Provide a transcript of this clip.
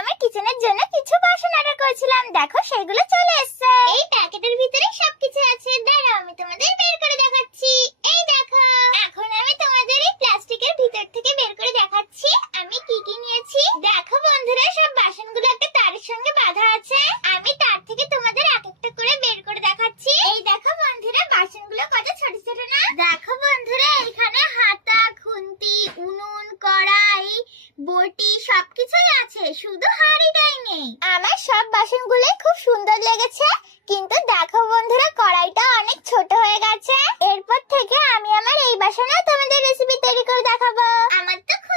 আমার কিচেনের জন্য কিছু বাসন অর্ডার করেছিলাম, দেখো সেগুলো চলে এসেছে। এই প্যাকেটের ভিতরে সবকিছু আছে, দাঁড়াও আমি তোমাদের বের করে দেখাচ্ছি। এই দেখো, এখন আমি তোমাদের এই প্লাস্টিকের ভিতর থেকে বের করে দেখাচ্ছি আমি কি কি নিয়েছি। দেখো বন্ধুরা, সব বাসনগুলো একটা তারের সঙ্গে বাঁধা আছে। আমি তার থেকে তোমাদের এক একটা করে বের করে দেখাচ্ছি। এই দেখো বন্ধুরা, বাসনগুলো কত ছোট ছোট না। দেখো বন্ধুরা, এখানে হাতা, খুন্তি, উনুন, কড়াই, বটি সবকিছুই আছে, শুধু হাঁড়িটাই নেই। আমার সব বাসনগুলোই খুব সুন্দর লেগেছে, কিন্তু দেখো বন্ধুরা, কড়াইটা অনেক ছোট হয়ে গেছে। এরপর থেকে আমি আমার এই বাসনে তোমাদের রেসিপি তৈরি করে দেখাবো। আমার তো খুব